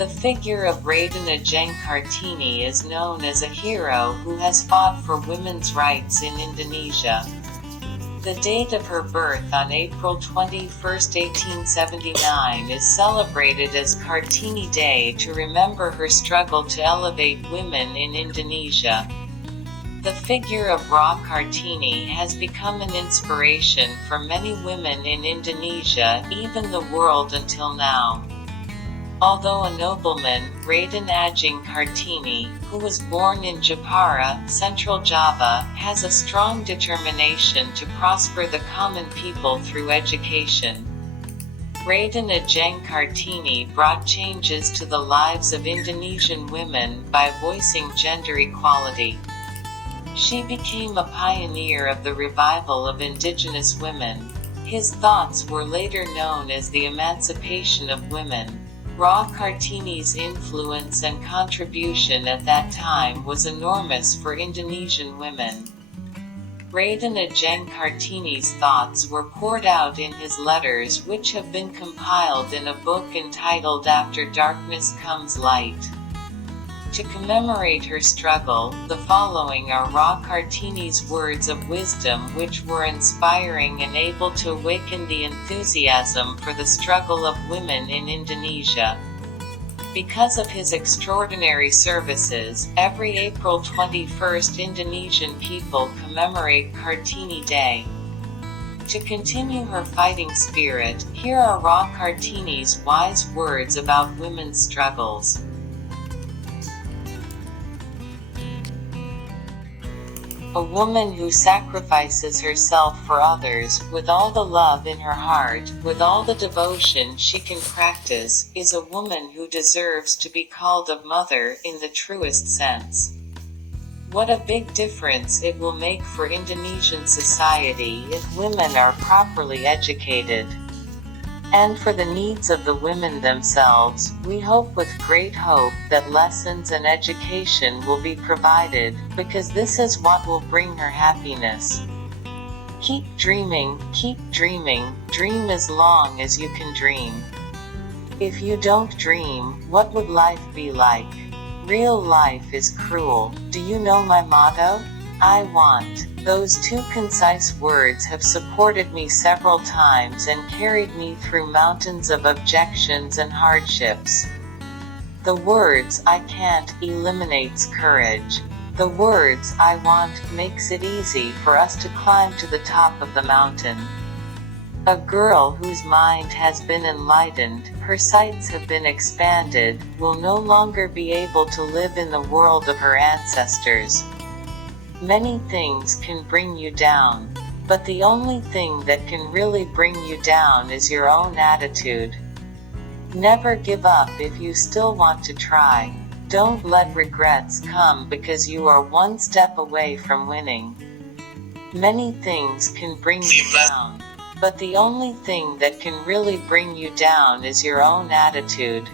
The figure of Radina Kartini is known as a hero who has fought for women's rights in Indonesia. The date of her birth on April 21, 1879 is celebrated as Kartini Day to remember her struggle to elevate women in Indonesia. The figure of Kartini has become an inspiration for many women in Indonesia, even the world until now. Although a nobleman, Raden Ajeng Kartini, who was born in Jepara, Central Java, has a strong determination to prosper the common people through education. Raden Ajeng Kartini brought changes to the lives of Indonesian women by voicing gender equality. She became a pioneer of the revival of indigenous women. His thoughts were later known as the emancipation of women. Kartini's influence and contribution at that time was enormous for Indonesian women. Raden Ajeng Kartini's thoughts were poured out in his letters, which have been compiled in a book entitled After Darkness Comes Light. To commemorate her struggle, the following are Kartini's words of wisdom, which were inspiring and able to awaken the enthusiasm for the struggle of women in Indonesia. Because of his extraordinary services, every April 21 Indonesian people commemorate Kartini Day. To continue her fighting spirit, here are Kartini's wise words about women's struggles. A woman who sacrifices herself for others, with all the love in her heart, with all the devotion she can practice, is a woman who deserves to be called a mother, in the truest sense. What a big difference it will make for Indonesian society if women are properly educated. And for the needs of the women themselves, we hope with great hope that lessons and education will be provided, because this is what will bring her happiness. Keep dreaming, dream as long as you can dream. If you don't dream, what would life be like? Real life is cruel. Do you know my motto? I want. Those two concise words have supported me several times and carried me through mountains of objections and hardships. The words I can't eliminates courage. The words I want makes it easy for us to climb to the top of the mountain. A girl whose mind has been enlightened, her sights have been expanded, will no longer be able to live in the world of her ancestors. Many things can bring you down, but the only thing that can really bring you down is your own attitude. Never give up if you still want to try. Don't let regrets come because you are one step away from winning. Many things can bring you down, but the only thing that can really bring you down is your own attitude.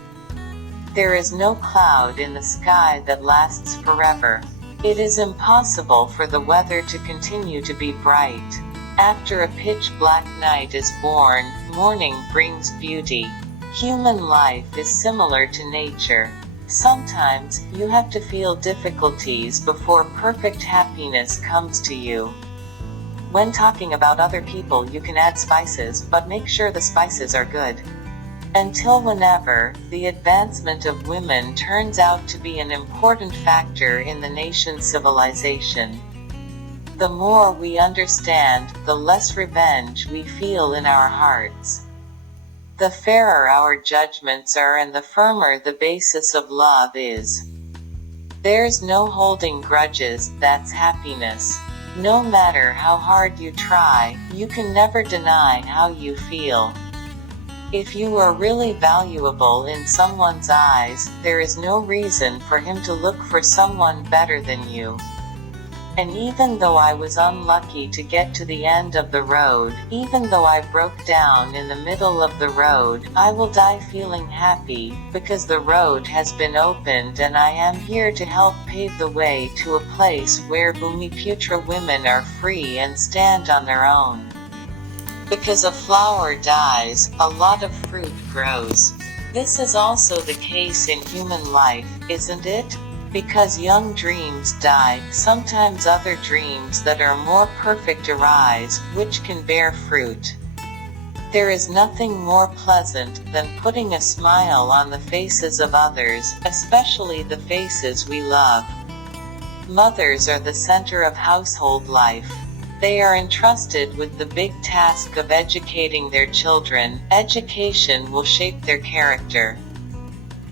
There is no cloud in the sky that lasts forever. It is impossible for the weather to continue to be bright. After a pitch-black night is born, morning brings beauty. Human life is similar to nature. Sometimes, you have to feel difficulties before perfect happiness comes to you. When talking about other people, you can add spices, but make sure the spices are good. Until whenever, the advancement of women turns out to be an important factor in the nation's civilization. The more we understand, the less revenge we feel in our hearts. The fairer our judgments are and the firmer the basis of love is. There's no holding grudges, that's happiness. No matter how hard you try, you can never deny how you feel. If you are really valuable in someone's eyes, there is no reason for him to look for someone better than you. And even though I was unlucky to get to the end of the road, even though I broke down in the middle of the road, I will die feeling happy, because the road has been opened and I am here to help pave the way to a place where Bumiputra women are free and stand on their own. Because a flower dies, a lot of fruit grows. This is also the case in human life, isn't it? Because young dreams die, sometimes other dreams that are more perfect arise, which can bear fruit. There is nothing more pleasant than putting a smile on the faces of others, especially the faces we love. Mothers are the center of household life. They are entrusted with the big task of educating their children. Education will shape their character.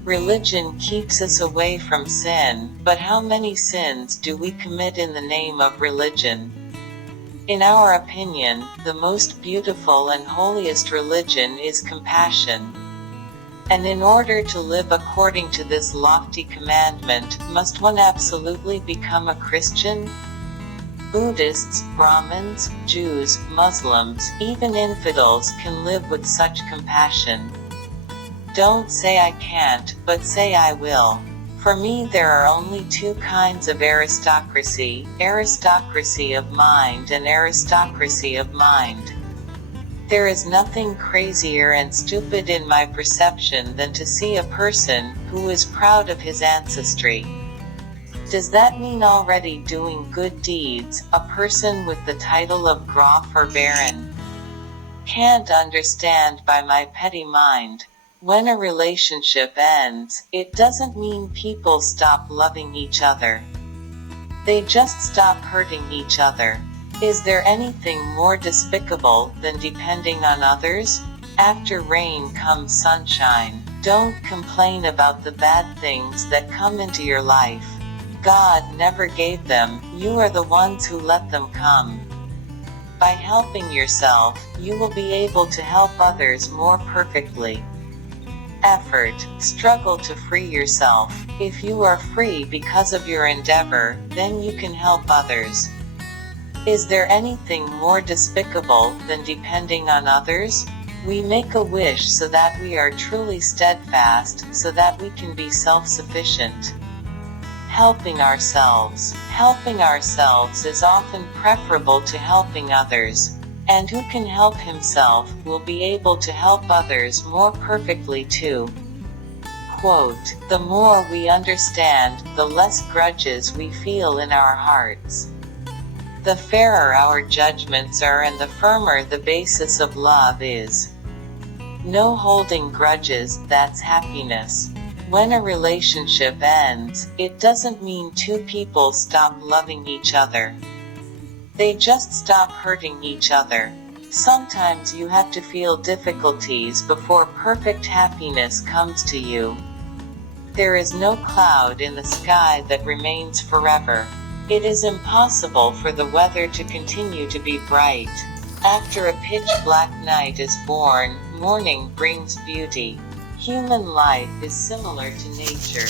Religion keeps us away from sin, but how many sins do we commit in the name of religion? In our opinion, the most beautiful and holiest religion is compassion. And in order to live according to this lofty commandment, must one absolutely become a Christian? Buddhists, Brahmins, Jews, Muslims, even infidels can live with such compassion. Don't say I can't, but say I will. For me there are only two kinds of aristocracy: aristocracy of mind and aristocracy of mind. There is nothing crazier and stupid in my perception than to see a person who is proud of his ancestry. Does that mean already doing good deeds, a person with the title of Graf or Baron? Can't understand by my petty mind. When a relationship ends, it doesn't mean people stop loving each other. They just stop hurting each other. Is there anything more despicable than depending on others? After rain comes sunshine. Don't complain about the bad things that come into your life. God never gave them, you are the ones who let them come. By helping yourself, you will be able to help others more perfectly. Effort, struggle to free yourself. If you are free because of your endeavor, then you can help others. Is there anything more despicable than depending on others? We make a wish so that we are truly steadfast, so that we can be self-sufficient. Helping ourselves. Helping ourselves is often preferable to helping others. And who can help himself, will be able to help others more perfectly too. Quote, the more we understand, the less grudges we feel in our hearts. The fairer our judgments are and the firmer the basis of love is. No holding grudges, that's happiness. When a relationship ends, it doesn't mean two people stop loving each other. They just stop hurting each other. Sometimes you have to feel difficulties before perfect happiness comes to you. There is no cloud in the sky that remains forever. It is impossible for the weather to continue to be bright. After a pitch-black night is born, morning brings beauty. Human life is similar to nature.